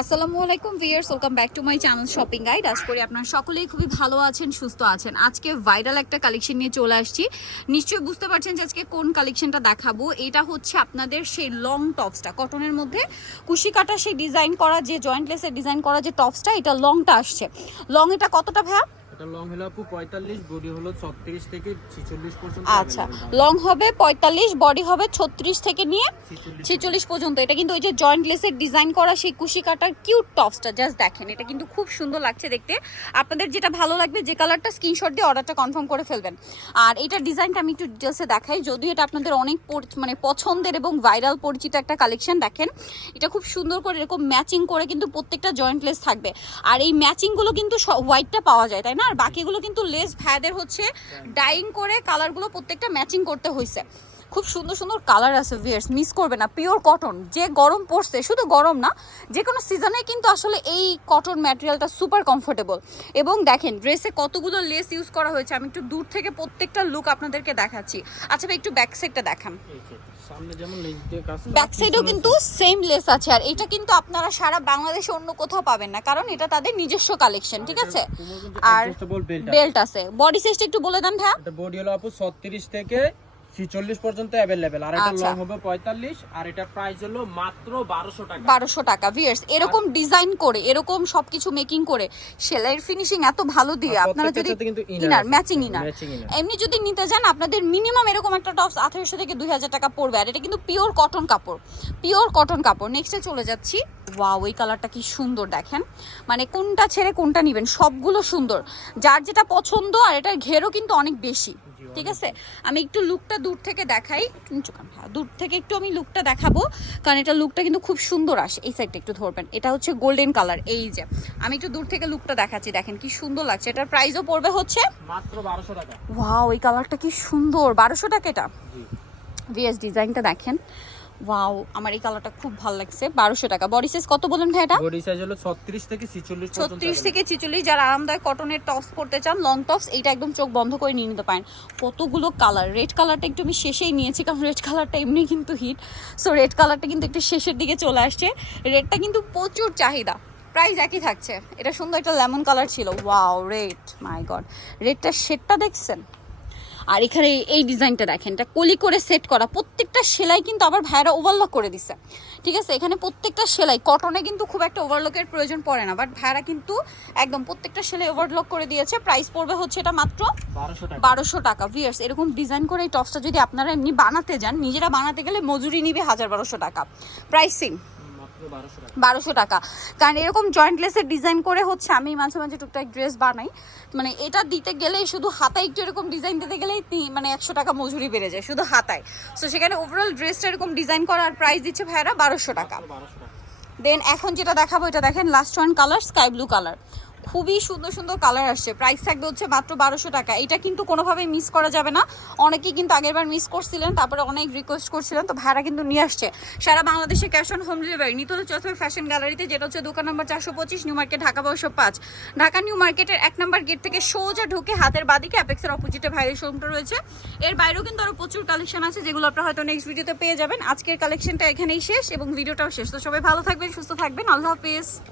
আসসালামু আলাইকুম viewers welcome back to my channel shopping guide. আশা করি আপনারা সকলেই খুবই ভালো আছেন, সুস্থ আছেন। আজকে ভাইরাল একটা কালেকশন নিয়ে চলে আসছি। নিশ্চয়ই বুঝতে পারছেন যে আজকে কোন কালেকশনটা দেখাবো। এটা হচ্ছে আপনাদের সেই লং টপসটা, কটনের মধ্যে কুশি কাটা সেই ডিজাইন করা যে জয়েন্টলেসের ডিজাইন করা যে টপসটা, এটা লংটা আসছে। লং এটা কতটা ভ্যা এটা লং হলো আপু পঁয়তাল্লিশ বডি হলো ছত্রিশ থেকে ছিচল্লিশ পর্যন্ত আচ্ছা লং হবে পঁয়তাল্লিশ বডি হবে ছত্রিশ থেকে নিয়ে 46 ছেচল্লিশ পর্যন্ত। এটা কিন্তু ওই যে জয়েন্ট লেসের ডিজাইন করা সেই কুশি কাটার কিউট টপসটা জাস্ট দেখেন এটা কিন্তু খুব সুন্দর লাগছে দেখতে। আপনাদের যেটা ভালো লাগবে যে কালারটা স্ক্রিনশট দিয়ে অর্ডারটা কনফার্ম করে ফেলবেন। আর এটার ডিজাইনটা আমি একটু ডিটেলসে দেখাই যদিও এটা আপনাদের অনেক মানে পছন্দের এবং ভাইরাল পরিচিত একটা কালেকশন দেখেন। এটা খুব সুন্দর করে এরকম ম্যাচিং করে কিন্তু প্রত্যেকটা জয়েন্ট লেস থাকবে। আর এই ম্যাচিংগুলো কিন্তু হোয়াইটটা পাওয়া যায় তাই না? বাকিগুলো কিন্তু লেস ভ্যাদের হচ্ছে ডাইং করে কালারগুলো প্রত্যেকটা ম্যাচিং করতে হয়েছে খুব সুন্দর সুন্দর কালার আছে ভিয়ার্স মিস করবে না। পিওর কটন যে গরম পড়ছে শুধু গরম না যে কোনো সিজনে কিন্তু আসলে এই কটন ম্যাটেরিয়ালটা সুপার কমফোর্টেবল এবং দেখেন ড্রেসে কতগুলো লেস ইউজ করা হয়েছে আমি একটু দূর থেকে প্রত্যেকটা লুক আপনাদেরকে দেখাচ্ছি। আচ্ছা ভাই একটু ব্যাক সাইডটা দেখান। ব্যাক সাইডেও কিন্তু সেম লেস আছে আর এটা কিন্তু আপনারা সারা বাংলাদেশে অন্য কোথাও পাবেন না কারণ এটা তাদের নিজস্ব কালেকশন ঠিক আছে? আর আছে। বেল্ট আছে। বডি সাইজটা একটু বলে দেন ভাইয়া। বডি হলো আপু ছত্রিশ থেকে ছিচল্লিশ পর্যন্ত অ্যাভেলেবেল আর এটা আচ্ছা। লং হবে পঁয়তাল্লিশ আর এটা প্রাইস হলো মাত্র বারোশো টাকা। বারোশো টাকা। ভিয়ার্স এরকম ডিজাইন করে এরকম সবকিছু মেকিং করে সেলাইয়ের ফিনিশিং এত ভালো দিয়ে আপনারা যদি ইনার ম্যাচিং ইনার এমনি যদি নিতে যান আপনাদের মিনিমাম এরকম একটা টপস আঠারোশো থেকে দুই হাজার টাকা পড়বে। আর এটা কিন্তু পিওর কটন কাপড়। পিওর কটন কাপড়। নেক্সটে চলে যাচ্ছি। ওয়াও ওই কালারটা কি সুন্দর দেখেন। মানে কোনটা ছেড়ে কোনটা নেবেন সবগুলো সুন্দর। যার যেটা পছন্দ আর এটার ঘেরও কিন্তু অনেক বেশি। ঠিক আছে? আমি একটু লুকটা দূর থেকে দেখাই নিচু হ্যাঁ, দূর থেকে একটু আমি লুকটা দেখাবো কারণ এটা লুকটা কিন্তু খুব সুন্দর আসে এই সাইডটা একটু ধরবেন। এটা হচ্ছে গোল্ডেন কালার এই যে। আমি একটু দূর থেকে লুকটা দেখাচ্ছি দেখেন কি সুন্দর লাগছে। এটার প্রাইসও পড়বে হচ্ছে মাত্র বারোশো টাকা। ওয়াও এই কালারটা কি সুন্দর বারোশো টাকা এটা? ভিএস ডিজাইনটা দেখেন। ওয়াও আমার এই কালারটা খুব ভালো লাগছে। বারোশো টাকা। বডি সাইজ কত বলেন ভাই এটা? বডি সাইজ হলো ছত্রিশ থেকে ছিচল্লিশ পর্যন্ত ছত্রিশ থেকে ছিচল্লিশ যারা আরামদায়ক কটনের টপস পরতে চান লং টপস এইটা একদম চোখ বন্ধ করে নিয়ে নিতে পারেন। কতগুলো কালার রেড কালারটা একটু আমি শেষেই নিয়েছি কারণ রেড কালারটা এমনি কিন্তু হিট সো রেড কালারটা কিন্তু একটু শেষের দিকে চলে আসছে। রেডটা কিন্তু প্রচুর চাহিদা। প্রাইস একই থাকছে। এটা সুন্দর একটা লেমন কালার ছিল। ওয়াও রেড মাই গড রেডটার শেডটা দেখছেন? আর এখানে এই ডিজাইনটা দেখেন এটা কলি করে সেট করা। প্রত্যেকটা সেলাই কিন্তু আবার ভাইরা ওভারলক করে দিছে। ঠিক আছে? এখানে প্রত্যেকটা সেলাই কটনে কিন্তু খুব একটা ওভারলকের প্রয়োজন পড়ে না বাট ভাইরা কিন্তু একদম প্রত্যেকটা সেলাই ওভারলক করে দিয়েছে। প্রাইস পড়বে হচ্ছে এটা মাত্র বারোশো টাকা। ভিয়ার্স এরকম ডিজাইন করে এই টপসটা যদি আপনারা এমনি বানাতে যান নিজেরা বানাতে গেলে মজুরি নিবে হাজার বারোশো টাকা। প্রাইসিং বারোশো টাকা। কারণ এরকম জয়েন্টলেসের ডিজাইন করে হচ্ছে আমি মাঝে মাঝে টুকটাক ড্রেস বানাই। মানে এটা দিতে গেলে শুধু হাতায় একটু এরকম ডিজাইন দিতে গেলেই মানে একশো টাকা মজুরি বেড়ে যায় শুধু হাতায়। সো সেখানে ওভারঅল ড্রেসটা এরকম ডিজাইন করার প্রাইস দিচ্ছে ভাইরা বারোশো টাকা। বারোশো টাকা। দেন এখন যেটা দেখাবো এটা দেখেন last one colour sky blue colour খুবই সুন্দর সুন্দর কালার আসছে। প্রাইস থাকবে হচ্ছে মাত্র বারোশো টাকা। এটা কিন্তু কোনোভাবেই মিস করা যাবে না। অনেকেই কিন্তু আগেরবার মিস করছিলেন, তারপরে অনেক রিকোয়েস্ট করছিলেন, তো ভাড়া কিন্তু নিয়ে আসছে। সারা বাংলাদেশে ক্যাশ অন হোম ডেলিভারি নিতলে চৌথা ফ্যাশন গ্যালারিতে যেটা হচ্ছে দোকান নম্বর চারশো পঁচিশ নিউ মার্কেট ঢাকা বারোশো পাঁচ। ঢাকা নিউ মার্কেটের এক নম্বর গেট থেকে সোজা ঢুকে হাতের বাদিকে অ্যাপেক্সের অপোজিটে ভাইয়ের শোরুমটা রয়েছে। এর বাইরেও কিন্তু আরও প্রচুর কালেকশন আছে, যেগুলো আপনারা হয়তো নেক্সট ভিডিওতে পেয়ে যাবেন। আজকের কালেকশনটা এখানেই শেষ এবং ভিডিওটাও শেষ। তো সবাই ভালো থাকবেন, সুস্থ থাকবেন। আল্লাহ হাফিজ।